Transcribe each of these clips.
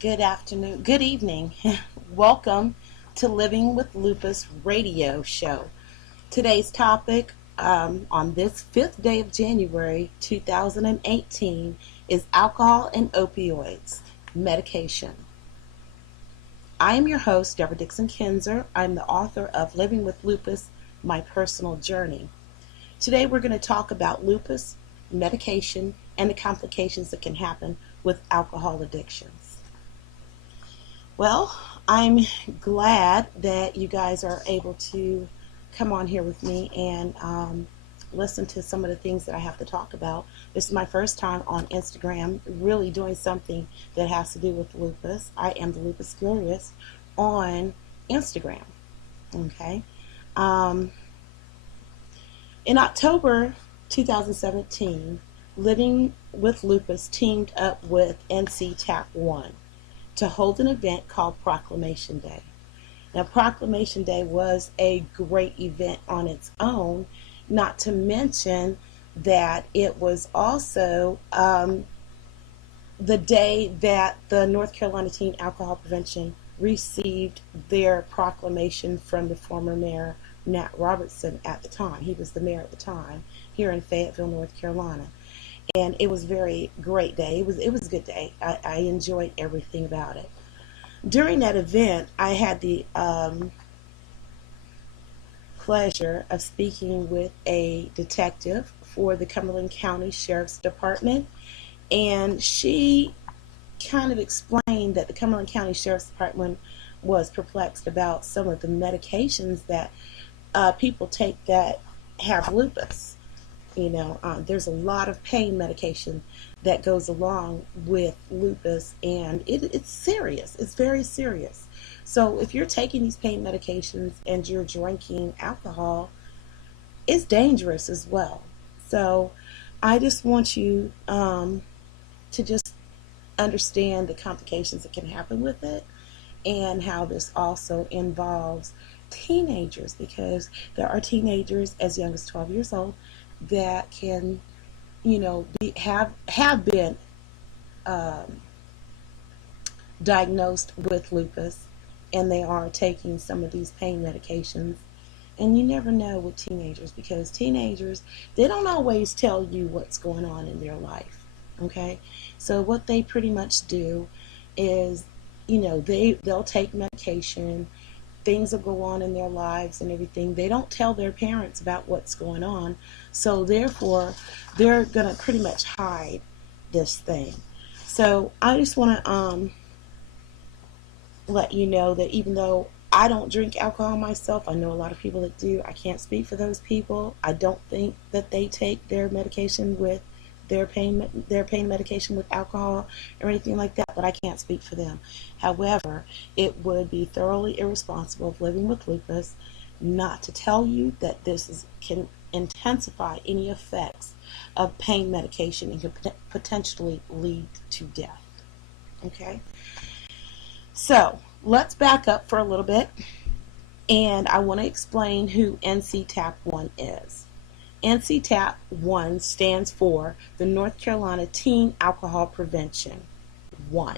Good afternoon, good evening. Welcome to Living with Lupus radio show. Today's topic on this 5th day of January 2018 is alcohol and opioids, medication. I am your host, Deborah Dixon Kinzer. I'm the author of Living with Lupus, My Personal Journey. Today we're going to talk about lupus, medication, and the complications that can happen with alcohol addictions. Well, I'm glad that you guys are able to come on here with me and listen to some of the things that I have to talk about. This is my first time on Instagram really doing something that has to do with lupus. I am the Lupus Glorious on Instagram. Okay. In October 2017, Living with Lupus teamed up with NC-TAP1 to hold an event called Proclamation Day. Now, Proclamation Day was a great event on its own, not to mention that it was also the day that the North Carolina Teen Alcohol Prevention received their proclamation from the former mayor, Nat Robertson, at the time. He was the mayor at the time here in Fayetteville, North Carolina. And it was a very great day. It was a good day. I enjoyed everything about it. During that event, I had the pleasure of speaking with a detective for the Cumberland County Sheriff's Department, and she kind of explained that the Cumberland County Sheriff's Department was perplexed about some of the medications that people take that have lupus. There's a lot of pain medication that goes along with lupus, and it's serious. It's very serious. So if you're taking these pain medications and you're drinking alcohol, it's dangerous as well. So I just want you to just understand the complications that can happen with it, and how this also involves teenagers, because there are teenagers as young as 12 years old that can, have been diagnosed with lupus, and they are taking some of these pain medications. And you never know with teenagers, because teenagers, they don't always tell you what's going on in their life. Okay, so what they pretty much do is, they'll take medication. Things will go on in their lives and everything. They don't tell their parents about what's going on, so therefore they're gonna pretty much hide this thing. So I just want to let you know that even though I don't drink alcohol myself, I know a lot of people that do. I can't speak for those people. I don't think that they take their medication with their pain medication with alcohol or anything like that, but I can't speak for them. However, it would be thoroughly irresponsible of Living with Lupus not to tell you that can intensify any effects of pain medication and can potentially lead to death. Okay? So, let's back up for a little bit, and I want to explain who NC-TAP1 is. NC-TAP1 stands for the North Carolina Teen Alcohol Prevention 1.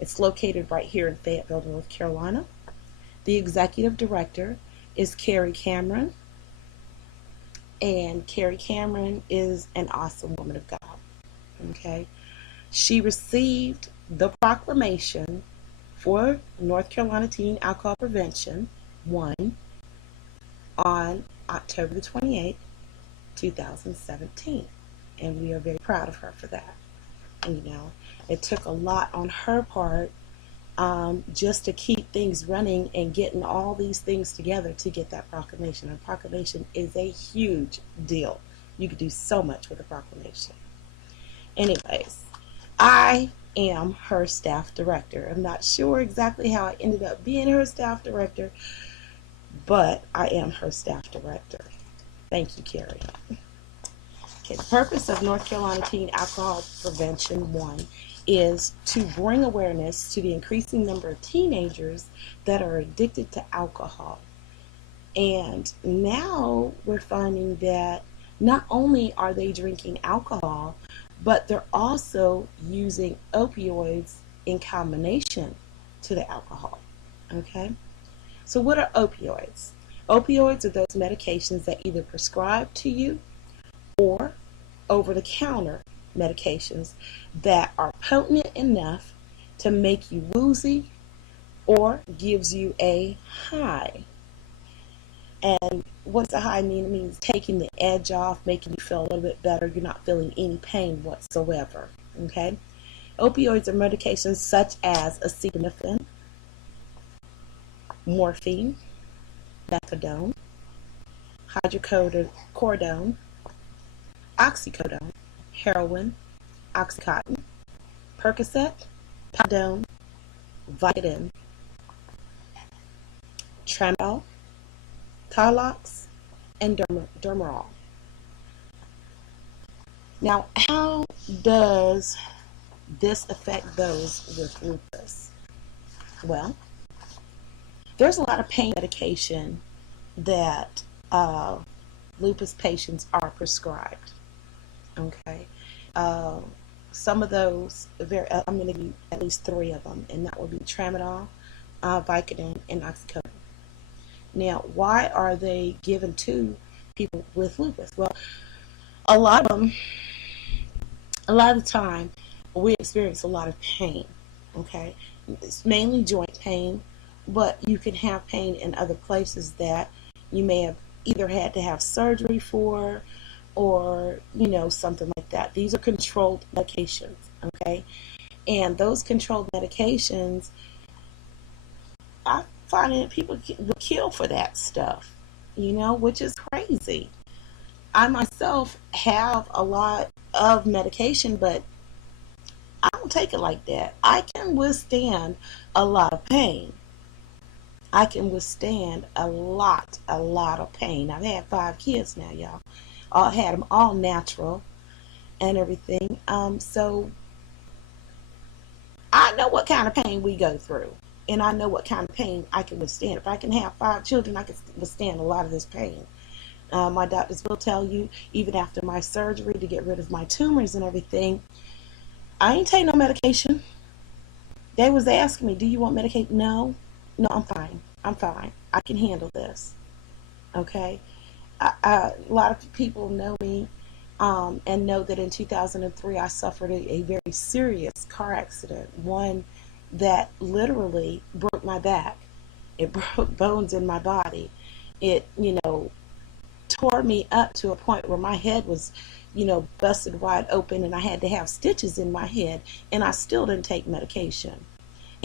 It's located right here in Fayetteville, North Carolina. The executive director is Carrie Cameron, and Carrie Cameron is an awesome woman of God. Okay, she received the proclamation for North Carolina Teen Alcohol Prevention 1 on October the 28th, 2017. And we are very proud of her for that. And, it took a lot on her part just to keep things running and getting all these things together to get that proclamation. A proclamation is a huge deal. You could do so much with a proclamation. Anyways, I am her staff director. I'm not sure exactly how I ended up being her staff director, but I am her staff director. Thank you, Carrie. Okay, the purpose of North Carolina Teen Alcohol Prevention 1 is to bring awareness to the increasing number of teenagers that are addicted to alcohol. And now we're finding that not only are they drinking alcohol, but they're also using opioids in combination to the alcohol. Okay? So what are opioids? Opioids are those medications that either prescribe to you or over-the-counter medications that are potent enough to make you woozy or gives you a high. And what's a high mean? It means taking the edge off, making you feel a little bit better. You're not feeling any pain whatsoever. Okay? Opioids are medications such as acetaminophen, morphine, methadone, hydrocodone, oxycodone, heroin, oxycontin, Percocet, Padone, Vicodin, Tramadol, Tylox, and Dermarol. Now, how does this affect those with lupus? Well, there's a lot of pain medication that lupus patients are prescribed. Okay, some of those, I'm going to give you at least 3 of them, and that would be Tramadol, Vicodin, and oxycodone. Now, why are they given to people with lupus? Well, a lot of the time, we experience a lot of pain. Okay, it's mainly joint pain, but you can have pain in other places that you may have either had to have surgery for, or something like that. These are controlled medications. Okay, and those controlled medications, I find that people will kill for that stuff, which is crazy. I myself have a lot of medication, but I don't take it like that. I can withstand a lot of pain. I can withstand a lot of pain. I've had 5 kids now, y'all. I had them all natural and everything. So I know what kind of pain we go through, and I know what kind of pain I can withstand. If I can have 5 children, I can withstand a lot of this pain. My doctors will tell you, even after my surgery to get rid of my tumors and everything, I ain't take no medication. They was asking me, do you want medication? No, I'm fine. I can handle this. Okay? A lot of people know me and know that in 2003 I suffered a very serious car accident, one that literally broke my back. It broke bones in my body. It, tore me up to a point where my head was, busted wide open, and I had to have stitches in my head, and I still didn't take medication.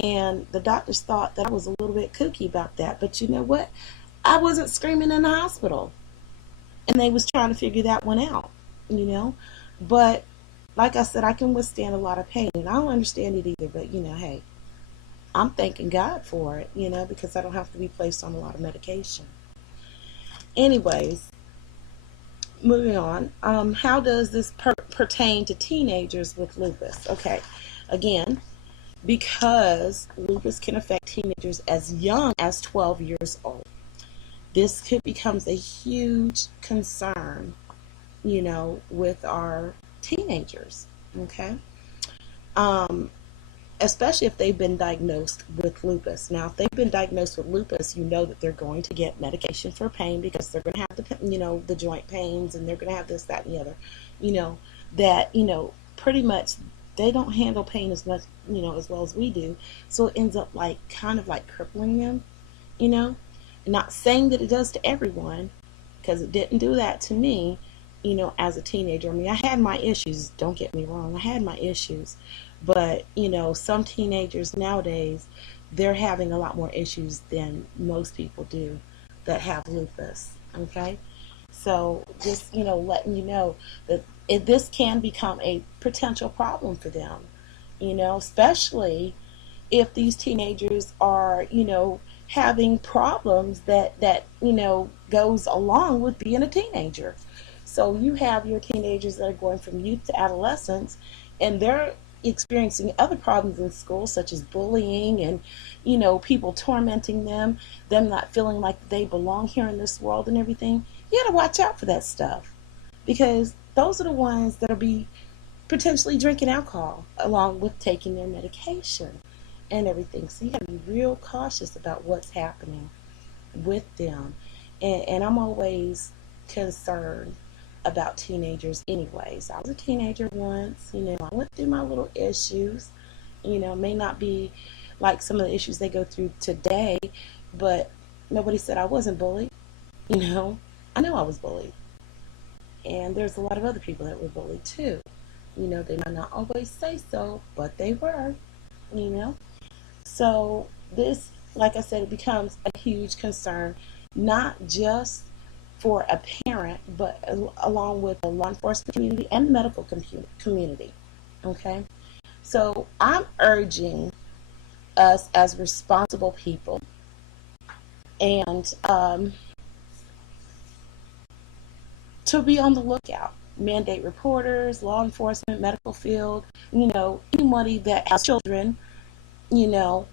And the doctors thought that I was a little bit kooky about that, but you know what? I wasn't screaming in the hospital, and they was trying to figure that one out, But like I said, I can withstand a lot of pain, and I don't understand it either, but hey, I'm thanking God for it, because I don't have to be placed on a lot of medication. Anyways, moving on. How does this pertain to teenagers with lupus? Okay, again, because lupus can affect teenagers as young as 12 years old. This could becomes a huge concern, with our teenagers. Okay, especially if they've been diagnosed with lupus. Now, if they've been diagnosed with lupus, you know that they're going to get medication for pain, because they're going to have the joint pains, and they're going to have this, that, and the other. That pretty much they don't handle pain as much, as well as we do. So it ends up kind of crippling them. Not saying that it does to everyone, because it didn't do that to me. As a teenager. I mean, I had my issues. Don't get me wrong. I had my issues. But, some teenagers nowadays, they're having a lot more issues than most people do that have lupus. Okay? So just, letting you know that this can become a potential problem for them, especially if these teenagers are, having problems that goes along with being a teenager. So you have your teenagers that are going from youth to adolescence, and they're experiencing other problems in school, such as bullying and, people tormenting them not feeling like they belong here in this world and everything. You got to watch out for that stuff, because those are the ones that'll be potentially drinking alcohol along with taking their medication and everything. So you got to be real cautious about what's happening with them. And I'm always concerned about teenagers anyways. I was a teenager once, I went through my little issues, may not be like some of the issues they go through today, but nobody said I wasn't bullied, you know. I know I was bullied. And there's a lot of other people that were bullied too. They might not always say so, but they were, you know. So this, like I said, it becomes a huge concern, not just for a parent, but along with the law enforcement community and the medical community. Okay? So I'm urging us as responsible people and to be on the lookout. Mandate reporters, law enforcement, medical field, anybody that has children, you know,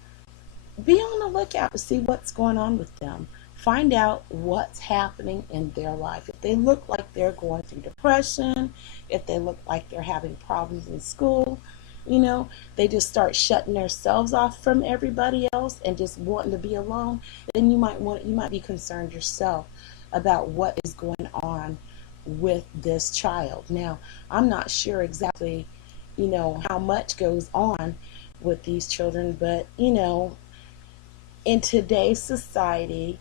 be on the lookout to see what's going on with them. Find out what's happening in their life. If they look like they're going through depression, if they look like they're having problems in school, they just start shutting themselves off from everybody else and just wanting to be alone, then you might be concerned yourself about what is going on with this child. Now, I'm not sure exactly, how much goes on with these children, but in today's society,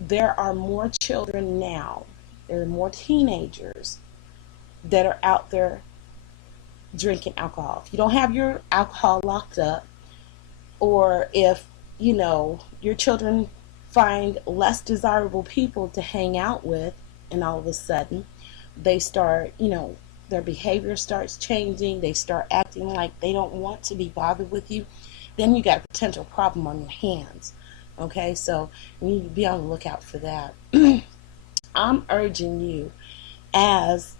there are more children now, there are more teenagers that are out there drinking alcohol. If you don't have your alcohol locked up, or if, your children find less desirable people to hang out with, and all of a sudden they start, their behavior starts changing, they start acting like they don't want to be bothered with you, then you got a potential problem on your hands. Okay, so you need to be on the lookout for that. I'm urging you as,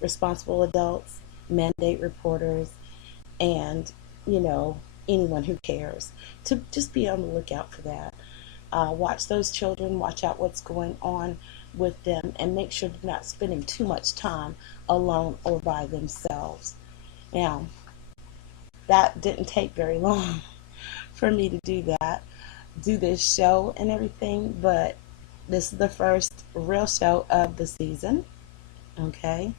responsible adults, mandate reporters, and, anyone who cares, to just be on the lookout for that. Watch those children, watch out what's going on with them, and make sure they're not spending too much time alone or by themselves. Now, that didn't take very long for me to do this show and everything, but this is the first real show of the season. Okay,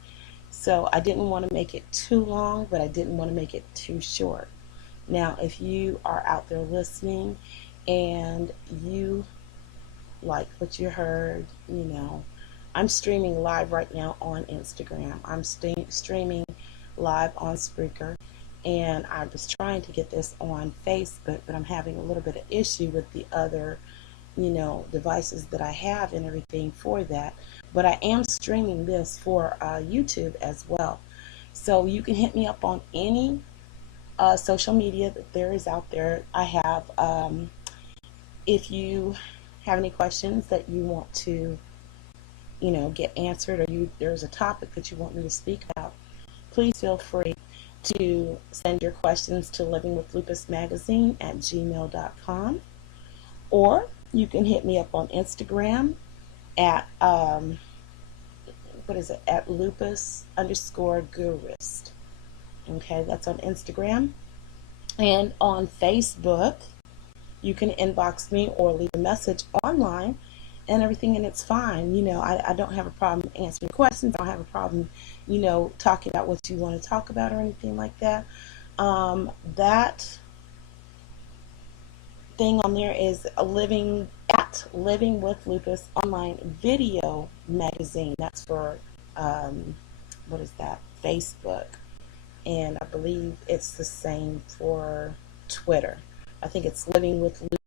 so I didn't want to make it too long, but I didn't want to make it too short. Now, if you are out there listening and you like what you heard, I'm streaming live right now on Instagram. I'm streaming live on Spreaker, and I was trying to get this on Facebook, but I'm having a little bit of issue with the other, devices that I have and everything for that. But I am streaming this for YouTube as well. So you can hit me up on any social media that there is out there. I have, if you have any questions that you want to, get answered, or there's a topic that you want me to speak about, please feel free to send your questions to livingwithlupusmagazine@gmail.com, or you can hit me up on Instagram at at lupus_gurist. Okay, that's on Instagram. And on Facebook, you can inbox me or leave a message online and everything, and it's fine. I don't have a problem answering questions. I don't have a problem, talking about what you want to talk about or anything like that. That thing on there is Living with Lupus online video magazine. That's for Facebook, and I believe it's the same for Twitter. I think it's Living with Lupus